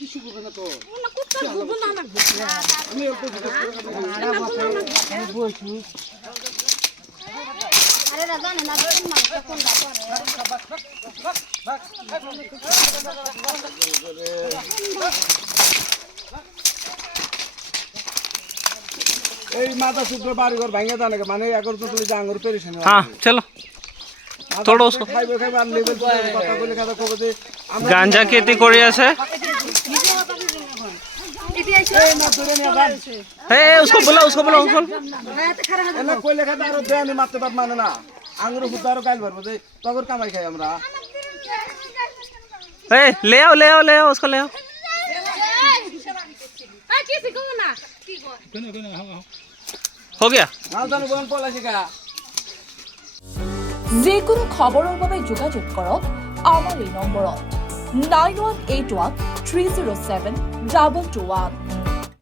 কিছু করবে না তো আরে রাজা না কোন মাছ কোনটা এই মাথা শুকনো বাড়ি ঘর ভাঙে দাও নাকি মানে এখন তো তুই জাঙ্গুর পেরেছেন हाँ चलो थोड़ा उसको খাইবে খাইবে আর লেভেল কথা বলে কথা কবে যে গাঞ্জা খেতে করে আছে এই না ধরে নিয়ে যান हे उसको बुलाओ এনে কইলে খাতে আর দে আমি মারতে পার মানে না আঙ্গুর ফুট আর কাল ভরবো যে তগর কামাই খাই আমরা ए ले आओ उसको ले आओ हो गया নাও জানো বোন পলা শিখা যিকোনো খবৰৰ বাবে যোগাযোগ কৰক আমাৰ এই নম্বৰত 9181 307 221